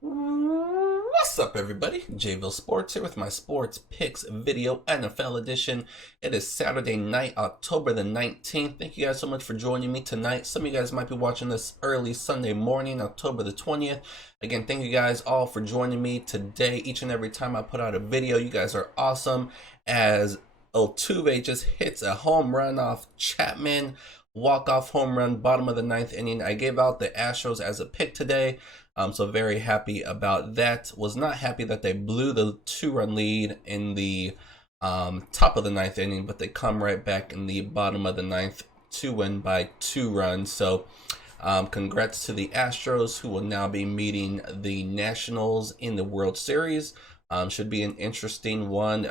What's up, everybody? JVille Sports here with my sports picks video NFL edition. It is Saturday night, October the 19th. Thank you guys so much for joining me tonight. Some of you guys might be watching this early Sunday morning, October the 20th. Again, thank you guys all for joining me today. Each and every time I put out a video, you guys are awesome. As Altuve just hits a home run off Chapman, walk-off home run, bottom of the ninth inning. I gave out the Astros as a pick today. So very happy about that. Was not happy that they blew the 2-run lead in the top of the ninth inning, but they come right back in the bottom of the ninth to win by 2 runs. So congrats to the Astros, who will now be meeting the Nationals in the World Series. Should be an interesting one.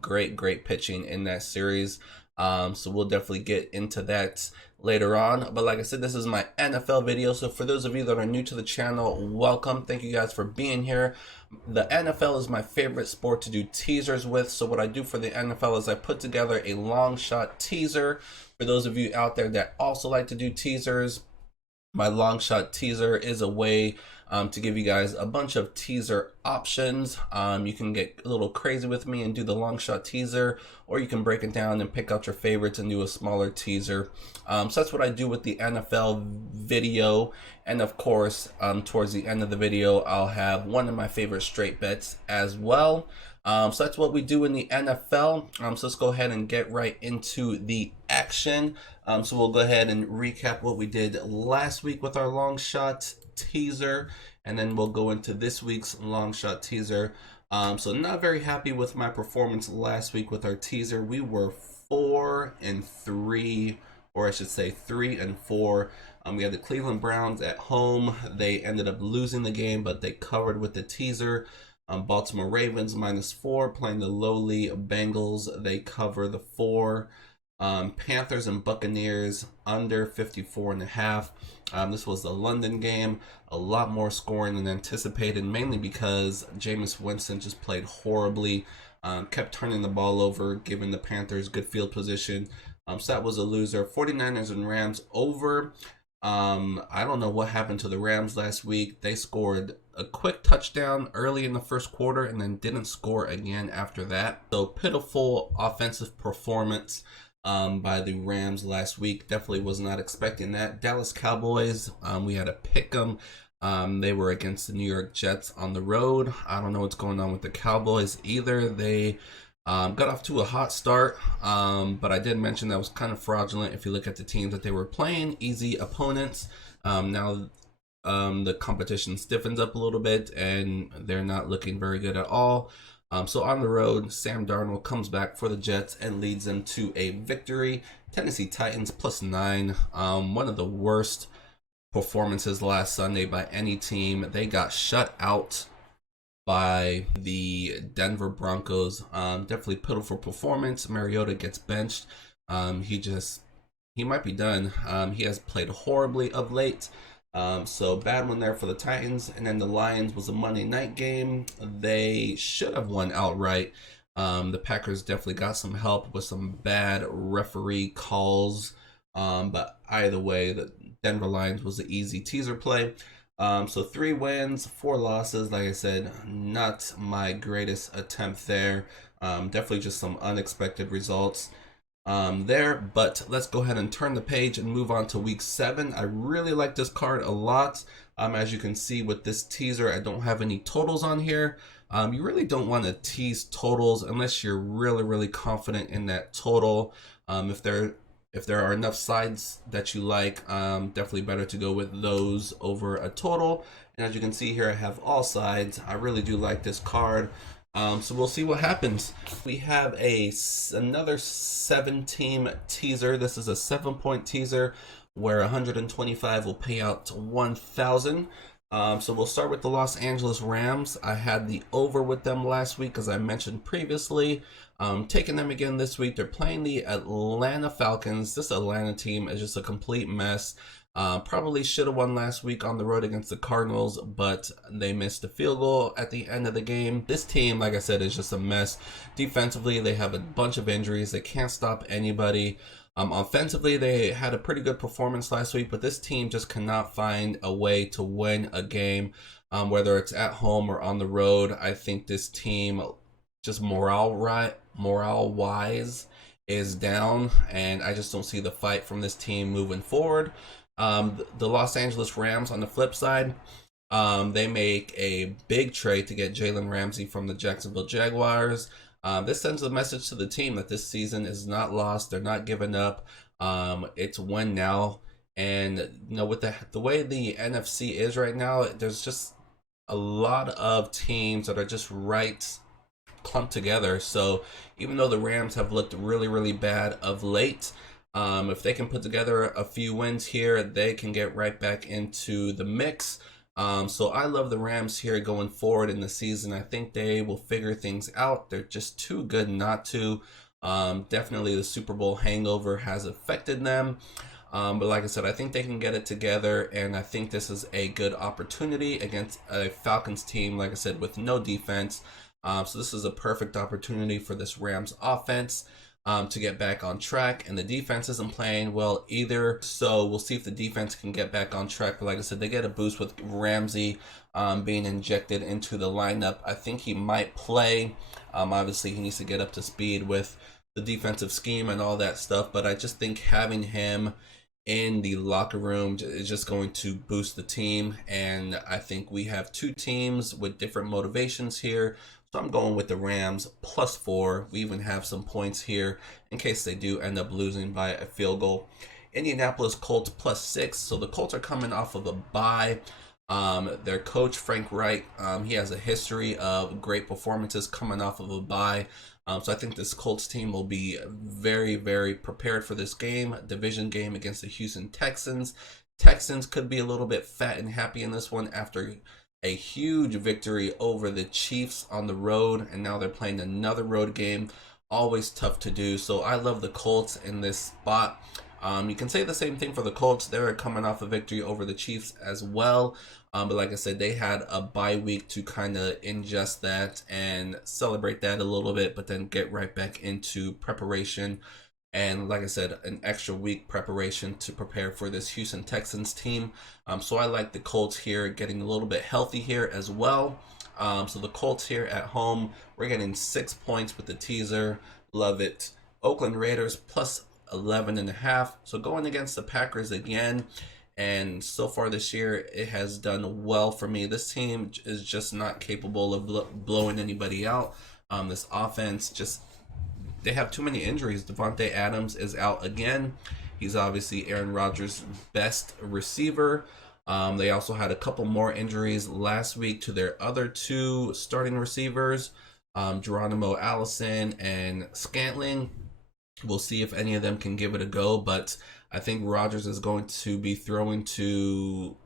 Great pitching in that series. So we'll definitely get into that later on. But like I said, this is my NFL video. So for those of you that are new to the channel, welcome. Thank you guys for being here. The NFL is my favorite sport to do teasers with. So what I do for the NFL is I put together a long shot teaser. For those of you out there that also like to do teasers, my long shot teaser is a way to give you guys a bunch of teaser options. You can get a little crazy with me and do the long shot teaser, or you can break it down and pick out your favorites and do a smaller teaser. So that's what I do with the NFL video. And of course, towards the end of the video, I'll have one of my favorite straight bets as well. So that's what we do in the NFL. So let's go ahead and get right into the action. So we'll go ahead and recap what we did last week with our long shot teaser, and then we'll go into this week's long shot teaser. So not very happy with my performance last week with our teaser. We were 4-3, or I should say 3-4. We had the Cleveland Browns at home. They ended up losing the game, but they covered with the teaser. Baltimore Ravens -4 playing the lowly Bengals. They cover the 4. Panthers and Buccaneers under 54.5. This was the London game. A lot more scoring than anticipated, mainly because Jameis Winston just played horribly. Kept turning the ball over, giving the Panthers good field position. So that was a loser. 49ers and Rams over. I don't know what happened to the Rams last week. They scored a quick touchdown early in the first quarter and then didn't score again after that. So pitiful offensive performance by the Rams last week. Definitely was not expecting that. Dallas Cowboys, we had to pick them. They were against the New York Jets on the road. I don't know what's going on with the Cowboys either. They got off to a hot start, but I did mention that was kind of fraudulent if you look at the teams that they were playing. Easy opponents. Now the competition stiffens up a little bit, and they're not looking very good at all. So on the road, Sam Darnold comes back for the Jets and leads them to a victory. Tennessee Titans +9. One of the worst performances last Sunday by any team. They got shut out by the Denver Broncos. Definitely pitiful performance. Mariota gets benched. He might be done. He has played horribly of late. So bad one there for the Titans. And then the Lions was a Monday night game. They should have won outright. The Packers definitely got some help with some bad referee calls. But either way, the Denver Lions was an easy teaser play. So 3 wins, 4 losses. Like I said, not my greatest attempt there. Definitely just some unexpected results there. But let's go ahead and turn the page and move on to week 7. I really like this card a lot. As you can see with this teaser, I don't have any totals on here. You really don't want to tease totals unless you're really confident in that total. If there are enough sides that you like, definitely better to go with those over a total. And as you can see here, I have all sides. I really do like this card. So we'll see what happens. We have another 7-team teaser. This is a 7-point teaser where 125 will pay out to 1,000. So we'll start with the Los Angeles Rams. I had the over with them last week, as I mentioned previously. Taking them again this week. They're playing the Atlanta Falcons. This Atlanta team is just a complete mess. Probably should have won last week on the road against the Cardinals, but they missed a field goal at the end of the game. This team, like I said, is just a mess. Defensively, they have a bunch of injuries. They can't stop anybody. Offensively, they had a pretty good performance last week, but this team just cannot find a way to win a game. whether it's at home or on the road. I think this team, just morale wise, is down, and I just don't see the fight from this team moving forward. The Los Angeles Rams, on the flip side, they make a big trade to get Jalen Ramsey from the Jacksonville Jaguars. This sends a message to the team that this season is not lost. They're not giving up. It's win now. And with the way the NFC is right now, there's just a lot of teams that are just right clumped together. So even though the Rams have looked really, really bad of late, if they can put together a few wins here, they can get right back into the mix. So I love the Rams here going forward in the season. I think they will figure things out. They're just too good not to. Definitely the Super Bowl hangover has affected them. But like I said, I think they can get it together, and I think this is a good opportunity against a Falcons team, like I said, with no defense. So this is a perfect opportunity for this Rams offense to get back on track, and the defense isn't playing well either, so we'll see if the defense can get back on track. But like I said, they get a boost with Ramsey being injected into the lineup. I think he might play. Obviously he needs to get up to speed with the defensive scheme and all that stuff, but I just think having him in the locker room is just going to boost the team, and I think we have two teams with different motivations here. So I'm going with the Rams +4. We even have some points here in case they do end up losing by a field goal. Indianapolis Colts +6. So the Colts are coming off of a bye. Their coach, Frank Reich, he has a history of great performances coming off of a bye. So I think this Colts team will be very, very prepared for this game. Division game against the Houston Texans. Texans could be a little bit fat and happy in this one after a huge victory over the Chiefs on the road, and now they're playing another road game. Always tough to do. So I love the Colts in this spot. You can say the same thing for the Colts. They're coming off a victory over the Chiefs as well. But like I said, they had a bye week to kind of ingest that and celebrate that a little bit, but then get right back into preparation. And like I said, an extra week preparation to prepare for this Houston Texans team. So I like the Colts here getting a little bit healthy here as well. So the Colts here at home, we're getting 6 points with the teaser. Love it. Oakland Raiders +11.5. So going against the Packers again. And so far this year, it has done well for me. This team is just not capable of blowing anybody out. This offense just... they have too many injuries. Devontae Adams is out again. He's obviously Aaron Rodgers' best receiver. They also had a couple more injuries last week to their other two starting receivers, Geronimo Allison and Scantling. We'll see if any of them can give it a go, but I think Rodgers is going to be throwing to...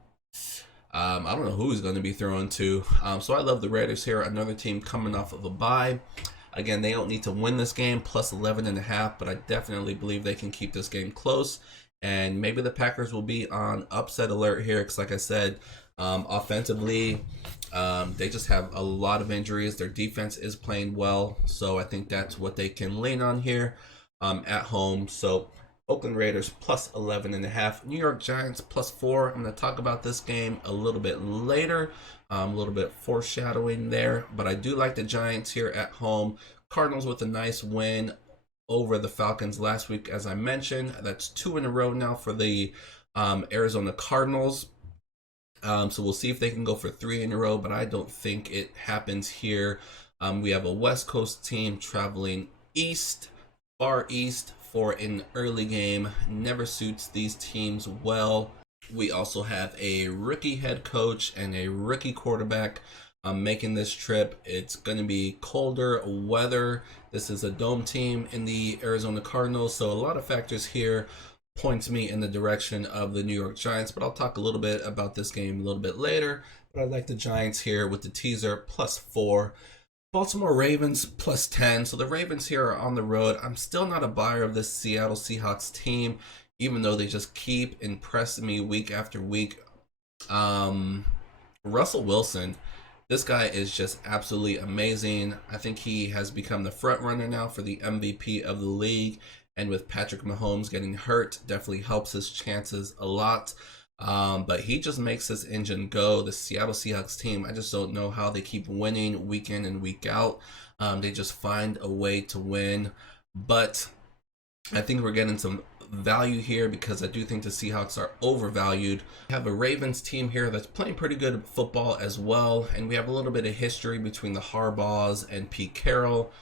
I don't know who he's going to be throwing to. So I love the Raiders here. Another team coming off of a bye. Again, they don't need to win this game, +11.5, but I definitely believe they can keep this game close. And maybe the Packers will be on upset alert here because, like I said, offensively, they just have a lot of injuries. Their defense is playing well, so I think that's what they can lean on here at home. So Oakland Raiders +11.5. New York Giants +4. I'm going to talk about this game a little bit later. A little bit foreshadowing there, but I do like the Giants here at home. Cardinals with a nice win over the Falcons last week, as I mentioned. That's 2 in a row now for the Arizona Cardinals. So we'll see if they can go for 3 in a row, but I don't think it happens here. We have a West Coast team traveling far east for an early game. Never suits these teams well. We also have a rookie head coach and a rookie quarterback making this trip. It's going to be colder weather. This is a dome team in the Arizona Cardinals, so a lot of factors here points me in the direction of the New York Giants, but I'll talk a little bit about this game a little bit later. But I like the Giants here with the teaser +4. Baltimore Ravens +10. So the Ravens here are on the road. I'm still not a buyer of this Seattle Seahawks team, even though they just keep impressing me week after week. Russell Wilson, this guy is just absolutely amazing. I think he has become the front runner now for the MVP of the league. And with Patrick Mahomes getting hurt, definitely helps his chances a lot. But he just makes this engine go. The Seattle Seahawks team, I just don't know how they keep winning week in and week out. They just find a way to win. But I think we're getting some value here because I do think the Seahawks are overvalued. We have a Ravens team here that's playing pretty good football as well, and we have a little bit of history between the Harbaughs and Pete Carroll.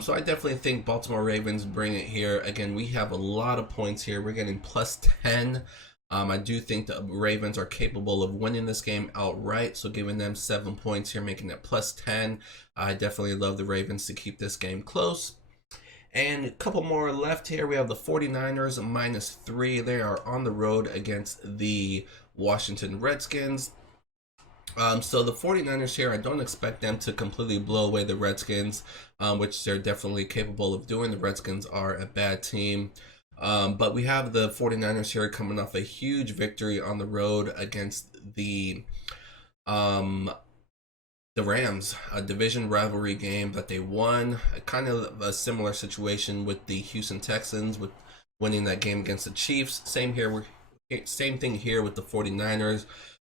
So I definitely think Baltimore Ravens bring it here. Again, we have a lot of points here. We're getting plus 10. I do think the Ravens are capable of winning this game outright, so giving them 7 points here, making it plus 10. I definitely love the Ravens to keep this game close. And a couple more left here. We have the 49ers -3. They are on the road against the Washington Redskins. So the 49ers here, I don't expect them to completely blow away the Redskins, which they're definitely capable of doing. The Redskins are a bad team. But we have the 49ers here coming off a huge victory on the road against the Rams, a division rivalry game that they won. Kind of a similar situation with the Houston Texans with winning that game against the Chiefs. Same thing here with the 49ers.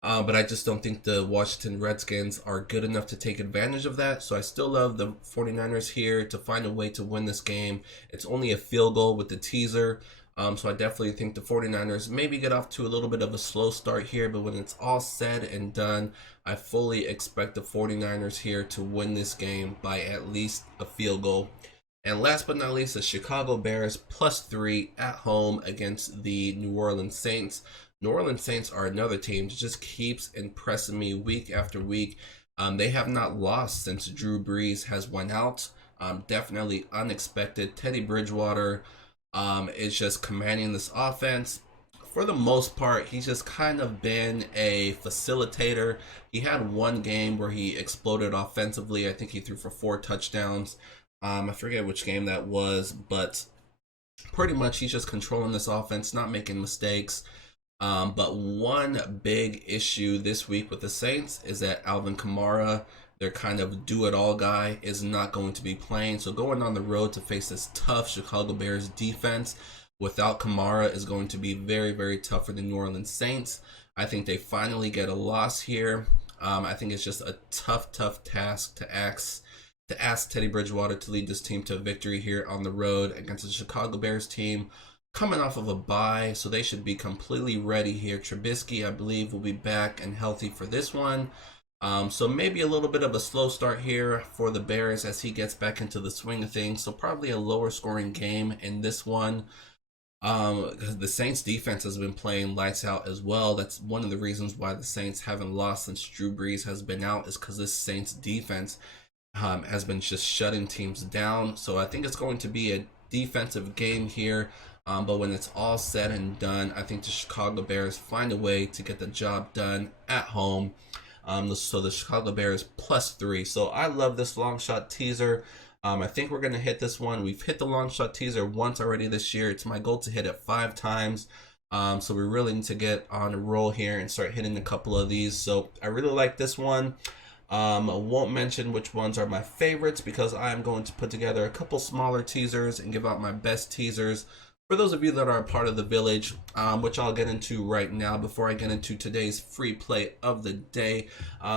But I just don't think the Washington Redskins are good enough to take advantage of that. So I still love the 49ers here to find a way to win this game. It's only a field goal with the teaser. So I definitely think the 49ers maybe get off to a little bit of a slow start here, but when it's all said and done, I fully expect the 49ers here to win this game by at least a field goal. And last but not least, the Chicago Bears +3 at home against the New Orleans Saints. New Orleans Saints are another team that just keeps impressing me week after week. They have not lost since Drew Brees has went out. Definitely unexpected. Teddy Bridgewater is just commanding this offense. For the most part, he's just kind of been a facilitator. He had one game where he exploded offensively. I think he threw for 4 touchdowns. I forget which game that was, but pretty much he's just controlling this offense, not making mistakes. But one big issue this week with the Saints is that Alvin Kamara, their kind of do-it-all guy, is not going to be playing. So going on the road to face this tough Chicago Bears defense without Kamara is going to be very, very tough for the New Orleans Saints. I think they finally get a loss here. I think it's just a tough task to ask Teddy Bridgewater to lead this team to a victory here on the road against the Chicago Bears team coming off of a bye, so they should be completely ready here. Trubisky, I believe, will be back and healthy for this one. So maybe a little bit of a slow start here for the Bears as he gets back into the swing of things. So probably a lower scoring game in this one. The Saints defense has been playing lights out as well. That's one of the reasons why the Saints haven't lost since Drew Brees has been out, is because this Saints defense has been just shutting teams down. So I think it's going to be a defensive game here. But when it's all said and done, I think the Chicago Bears find a way to get the job done at home. So the Chicago Bears +3. So I love this long shot teaser. I think we're going to hit this one. We've hit the long shot teaser once already this year. It's my goal to hit it 5 times. So we really need to get on a roll here and start hitting a couple of these. So I really like this one. I won't mention which ones are my favorites because I'm going to put together a couple smaller teasers and give out my best teasers for those of you that are a part of the village, which I'll get into right now before I get into today's free play of the day.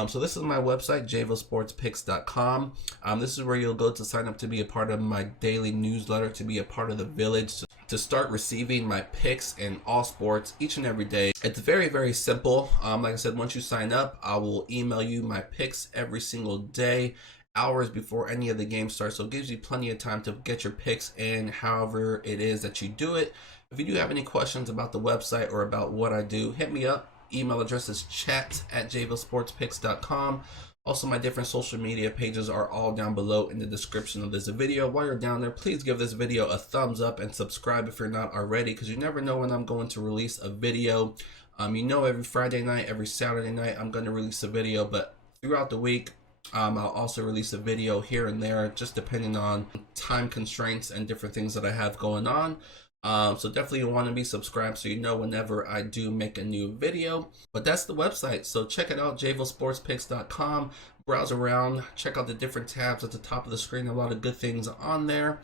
So this is my website, JVilleSportsPicks.com. This is where you'll go to sign up to be a part of my daily newsletter, to be a part of the village, to start receiving my picks in all sports each and every day. It's very, very simple. Like I said, once you sign up, I will email you my picks every single day, hours before any of the games start. So it gives you plenty of time to get your picks in however it is that you do it. If you do have any questions about the website or about what I do, hit me up. Email address is chat@JVilleSportsPicks.com. Also, my different social media pages are all down below in the description of this video. While you're down there, please give this video a thumbs up and subscribe if you're not already, because you never know when I'm going to release a video. Every Friday night, every Saturday night, I'm going to release a video, but throughout the week, I'll also release a video here and there, just depending on time constraints and different things that I have going on. So definitely you want to be subscribed so you know whenever I do make a new video. But that's the website, so check it out, JVilleSportsPicks.com. Browse around, check out the different tabs at the top of the screen. A lot of good things on there.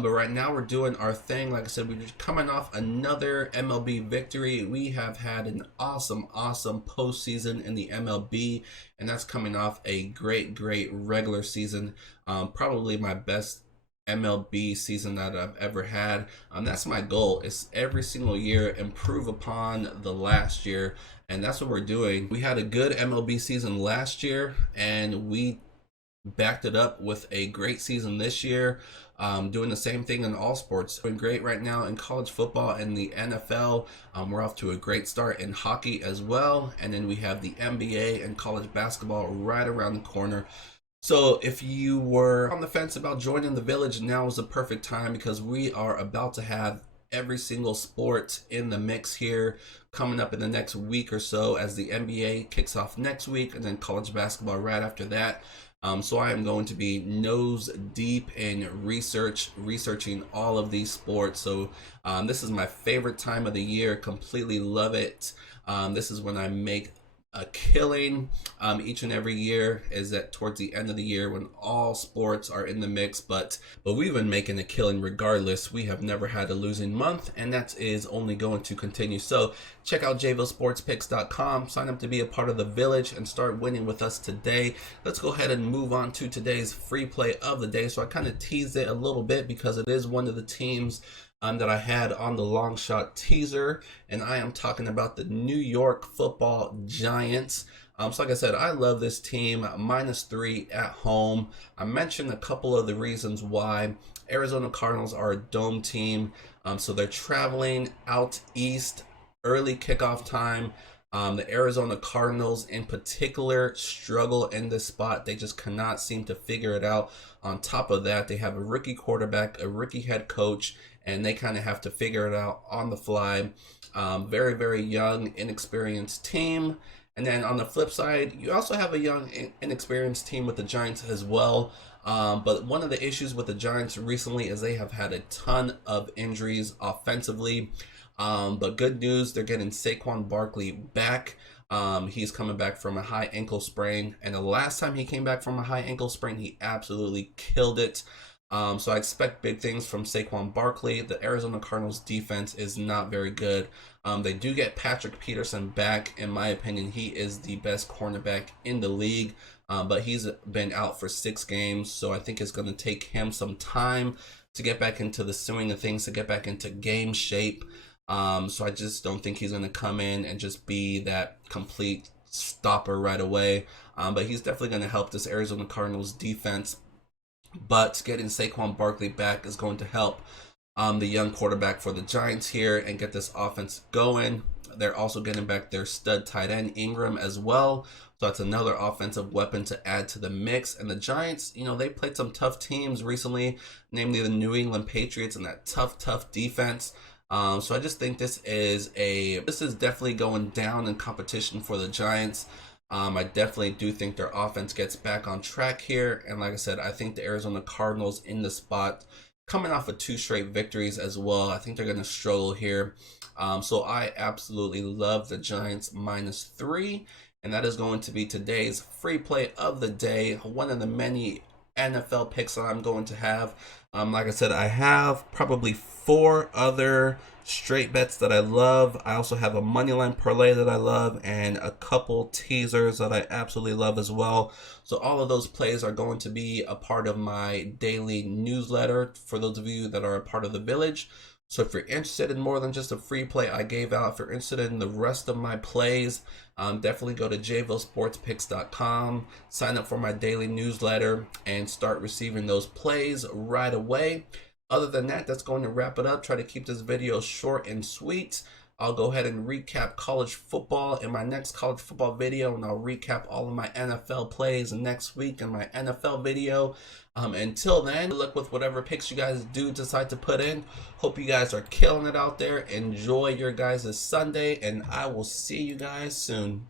But right now we're doing our thing. Like I said, we're just coming off another MLB victory. We have had an awesome postseason in the MLB, and that's coming off a great regular season. Probably my best MLB season that I've ever had. That's my goal. Is every single year improve upon the last year, and that's what we're doing. We had a good MLB season last year, and we backed it up with a great season this year. Doing the same thing in all sports. Doing great right now in college football and the NFL. We're off to a great start in hockey as well. And then we have the NBA and college basketball right around the corner. So if you were on the fence about joining the village, now is the perfect time, because we are about to have every single sport in the mix here coming up in the next week or so, as the NBA kicks off next week and then college basketball right after that. So I am going to be nose deep in researching all of these sports. So this is my favorite time of the year. Completely love it. This is when I make a killing each and every year, is that towards the end of the year when all sports are in the mix. But we've been making a killing regardless. We have never had a losing month, and that is only going to continue. So check out JVilleSportsPicks.com, sign up to be a part of the village and start winning with us today. Let's go ahead and move on to today's free play of the day. So I kind of teased it a little bit because it is one of the teams that I had on the long shot teaser, and I am talking about the New York Football Giants. So like I said, I love this team. -3 at home. I mentioned a couple of the reasons why. Arizona Cardinals are a dome team, so they're traveling out east, early kickoff time. The Arizona Cardinals in particular struggle in this spot. They just cannot seem to figure it out. On top of that, they have a rookie quarterback, a rookie head coach, and they kind of have to figure it out on the fly. Very young, inexperienced team. And then on the flip side, you also have a young, inexperienced team with the Giants as well. But one of the issues with the Giants recently is they have had a ton of injuries offensively. But good news, they're getting Saquon Barkley back. He's coming back from a high ankle sprain, and the last time he came back from a high ankle sprain, he absolutely killed it. So I expect big things from Saquon Barkley. The Arizona Cardinals defense is not very good. They do get Patrick Peterson back. In my opinion, he is the best cornerback in the league, but he's been out for 6 games, so I think it's going to take him some time to get back into the swing of things, to get back into game shape. So I just don't think he's going to come in and just be that complete stopper right away. But he's definitely going to help this Arizona Cardinals defense. But getting Saquon Barkley back is going to help the young quarterback for the Giants here and get this offense going. They're also getting back their stud tight end Ingram as well. So that's another offensive weapon to add to the mix. And the Giants, you know, they played some tough teams recently, namely the New England Patriots, and that tough defense. So I just think this is definitely going down in competition for the Giants. I definitely do think their offense gets back on track here. And like I said, I think the Arizona Cardinals in the spot, coming off of 2 straight victories as well, I think they're going to struggle here. So I absolutely love the Giants -3. And that is going to be today's free play of the day. One of the many NFL picks that I'm going to have. Like I said, I have probably 4 other straight bets that I love. I also have a moneyline parlay that I love, and a couple teasers that I absolutely love as well. So all of those plays are going to be a part of my daily newsletter for those of you that are a part of the village. So if you're interested in more than just a free play I gave out, if you're interested in the rest of my plays, definitely go to JVilleSportsPicks.com, sign up for my daily newsletter, and start receiving those plays right away. Other than that, that's going to wrap it up. Try to keep this video short and sweet. I'll go ahead and recap college football in my next college football video, and I'll recap all of my NFL plays next week in my NFL video. Until then, good luck with whatever picks you guys do decide to put in. Hope you guys are killing it out there. Enjoy your guys' Sunday, and I will see you guys soon.